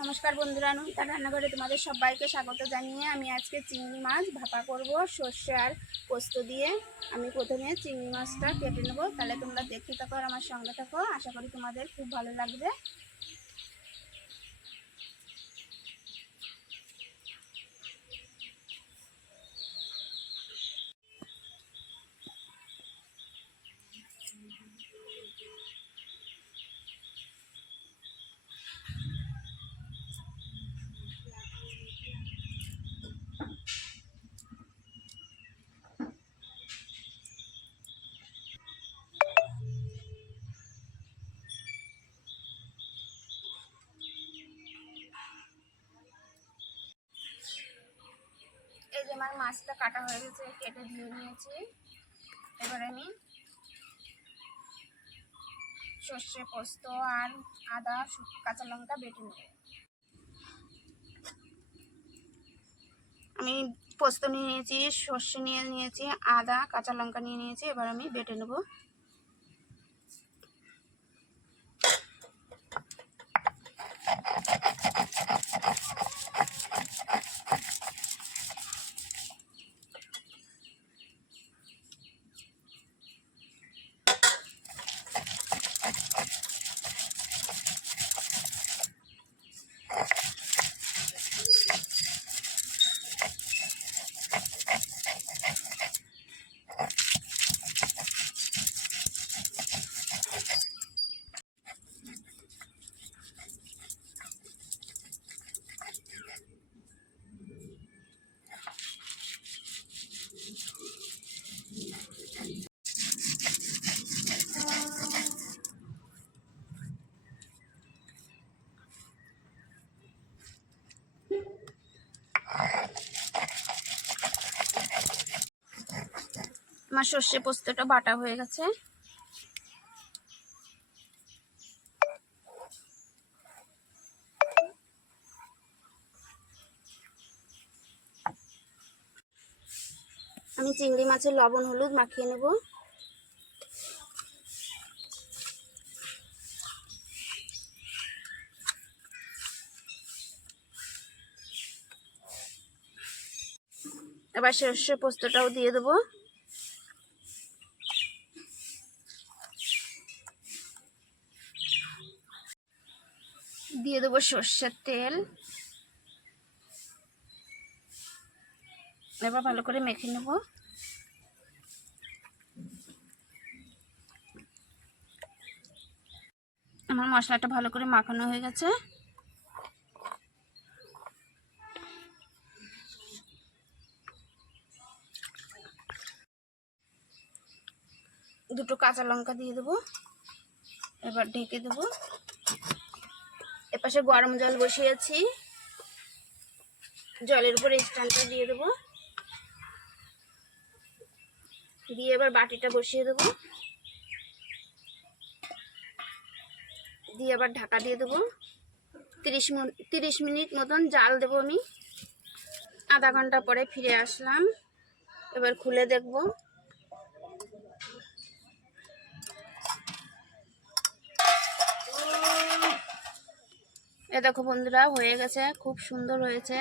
নমস্কার বন্ধুরা, নমিতা রান্নাঘরে তোমাদের সবাইকে স্বাগত জানিয়ে আমি আজকে চিংড়ি মাছ ভাপা করব সর্ষে আর পোস্ত দিয়ে। আমি প্রথমে চিংড়ি মাছটা কেটে নেব। তাহলে তোমরা দেখতে থাকো আর আমার সঙ্গে থাকো। আশা করি তোমাদের খুব ভালো লাগবে। আমার মাছটা কাটা হয়ে গেছে, কেটে ধুয়ে নিয়েছি। এবার আমি সর্ষে পোস্ত আর আদা কাঁচা লঙ্কা বেটে নেব। আমি পোস্ত নিয়ে নিয়েছি, সর্ষে নিয়ে নিয়েছি, আদা, কাঁচা লঙ্কা নিয়ে নিয়েছি, এবার আমি বেটে নেব। আমার সর্ষে পোস্তটা বাটা হয়ে গেছে। আমি চিংড়ি মাছের লবণ, হলুদ মাখিয়ে নেব। এবার সর্ষে পোস্তটাও দিয়ে দেবো। দিয়ে দেবো সর্ষের তেল। এবার ভালো করে মেখে নেব। আমার মশলাটা ভালো করে মাখানো হয়ে গেছে। দুটো কাঁচা লঙ্কা দিয়ে দেবো। এবার ঢেকে দেবো। এপাশে গরম জল বসিয়েছি। জলের উপরে স্ট্যান্ডটা দিয়ে দেবো। দিয়ে এবার বাটিটা বসিয়ে দেবো। দিয়ে আবার ঢাকা দিয়ে দেবো। তিরিশ তিরিশ মিনিট মতন জাল দেবো আমি। আধা ঘণ্টা পরে ফিরে আসলাম। এবার খুলে দেখব। এ দেখো বন্ধুরা, হয়ে গেছে, খুব সুন্দর হয়েছে।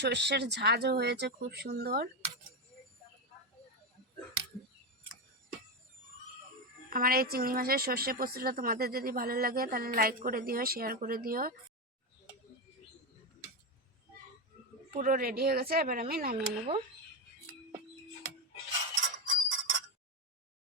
সর্ষের ঝাঁঝও হয়েছে খুব সুন্দর। আমার এই চিংড়ি মাছের সর্ষে পোস্তটা তোমাদের যদি ভালো লাগে, তাহলে লাইক করে দিও শেয়ার করে দিও। পুরো রেডি হয়ে গেছে, এবার আমি নামিয়ে নেব।